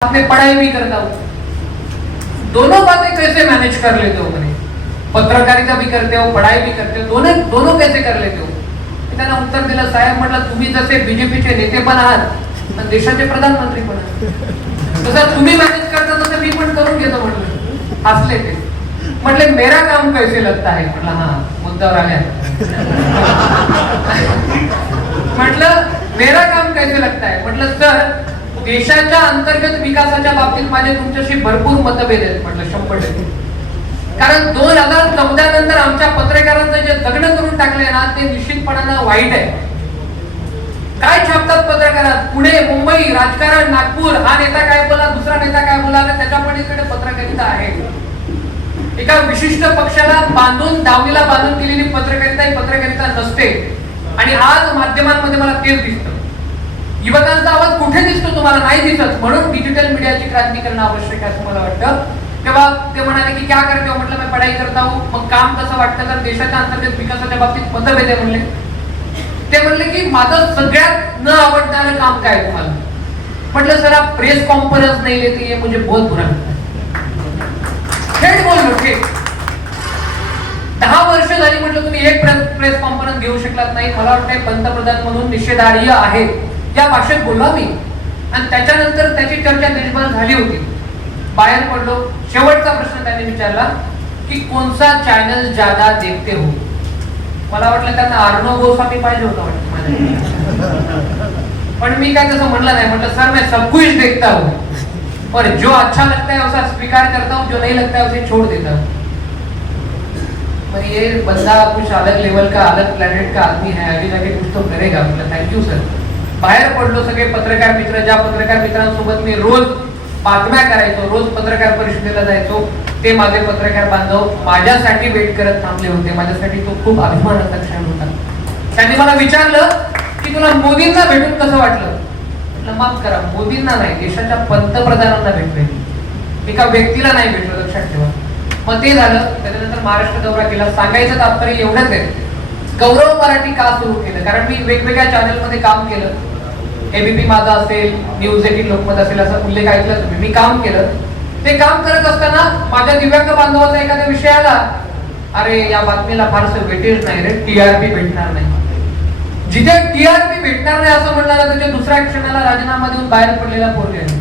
में पढ़ाई भी करता हूँ, दोनों बातें कैसे मैनेज कर लेते हो? मैंने पत्रकारिता भी करते हो, पढ़ाई भी करते हो, दोनों कैसे कर लेते हो? त्यांना उत्तर दिलं, साहेब म्हटलं तुम्ही जसे बीजेपीचे नेते पण आहात आणि देशाचे प्रधानमंत्री पण आहात, तसं तुम्ही मॅनेज करता तसं मी पण करून घेतो म्हटलं. हसले ते. म्हटले मेरा काम कैसे लगता है? म्हटलं हा मुद्द्यावर आल्या. म्हटलं मेरा काम कैसे लगता है? म्हटलं सर देशाच्या अंतर्गत विकासाच्या बाबतीत माझे तुमच्याशी भरपूर मतभेद आहेत. म्हटलं 100%. कारण 2014 नंतर आमच्या पत्रकारांचं जे जगणं करून टाकलंय ना ते निश्चितपणानं वाईट आहे. काय छापतात पत्रकारात? पुणे, मुंबई, राजकारण, नागपूर, हा नेता काय बोला, दुसरा नेता काय बोला, त्याच्या पलीकडे पत्रकारिता आहे. एका विशिष्ट पक्षाला बांधून दावणीला बांधून केलेली पत्रकारिता नसते. आणि आज माध्यमांमध्ये मला तेच दिसतं. युवकांचा आवाज कुठे दिसतो तुम्हाला? नाही दिसत. म्हणून डिजिटल मीडियाची क्रांती करणं आवश्यक आहे असं मला वाटतं. तेव्हा ते म्हणाले की क्या करते हो? म्हटलं मैं पढ़ाई करता हूं. मग काम कसं वाटतं? तर देशाच्या अंतर्गत विकासाच्या बाबतीत मतभेद आहे म्हणले. ते म्हणले की माझं सगळ्यात न आवडणारं काम काय तुम्हाला? म्हटलं सर आप प्रेस कॉन्फरन्स नहीं लेते, ये मुझे बहुत बुरा लगता है. थेट बोललो, थेट. 10 वर्ष झाली म्हटलं तुम्ही एक प्रेस कॉन्फरन्स घेऊ शकलात नाही. मला वाटतंय पंतप्रधान म्हणून निषेधार्ह आहे या भाषेत बोलला मी. आणि त्याच्यानंतर त्याची चर्चा देशभर झाली होती. बाहेर पडलो. शेवटचा प्रश्न त्याने विचारला की कोणता चॅनल ज्यादा देखते हो? मला वाटलं त्यांना अर्णव गोस्वामी पाहिजे होता वाटतं माझ्या. पण मी काय तसं म्हणलं नाही. म्हटलं सर मैं सब कुछ देखता हूँ और जो अच्छा लगता है उसका स्वीकार करता हूँ, जो नहीं लगता है उसे छोड़ देता हूँ. पर ये बंदा कुछ अलग लेवल का, अलग प्लेनेट का आदमी है, आगे जाके कुछ तो करेगा. म्हटलं थँक्यू सर. बाहेर पडलो. सगळे पत्रकार मित्र, ज्या पत्रकार मित्रांसोबत मी रोज बातम्या करायचो, रोज पत्रकार परिषदेला जायचो, ते माझे पत्रकार बांधव माझ्यासाठी वेट करत थांबले होते. माझ्यासाठी तो खूप अभिमानाचा क्षण होता. त्यांनी मला विचारलं की तुला मोदींना भेटून कसं वाटलं? म्हटलं माफ करा, मोदींना नाही, देशाच्या पंतप्रधानांना भेटलोय, एका व्यक्तीला नाही भेटलो, लक्षात ठेवा. मग ते झालं. त्याच्यानंतर महाराष्ट्र दौरा केला. सांगायचं तात्पर्य एवढंच आहे, गौरव मराठी का सुरू केलं? कारण मी वेगवेगळ्या चॅनलमध्ये काम केलं. एबीपी माझा असेल, न्यूज 18 लोकमत असेल, असा उल्लेख ऐकला तुम्ही. मी काम केलं. ते काम करत असताना माझ्या दिव्यांग बांधवाचा एखाद्या विषय आला, अरे या बातमीला फारसं वेटेज नाही रे, टीआरपी भेटणार नाही. जिथे टीआरपी भेटणार नाही असं म्हणणारा त्याच्या दुसऱ्या क्षणाला राजीनामा देऊन बाहेर पडलेला पोरगे आहे.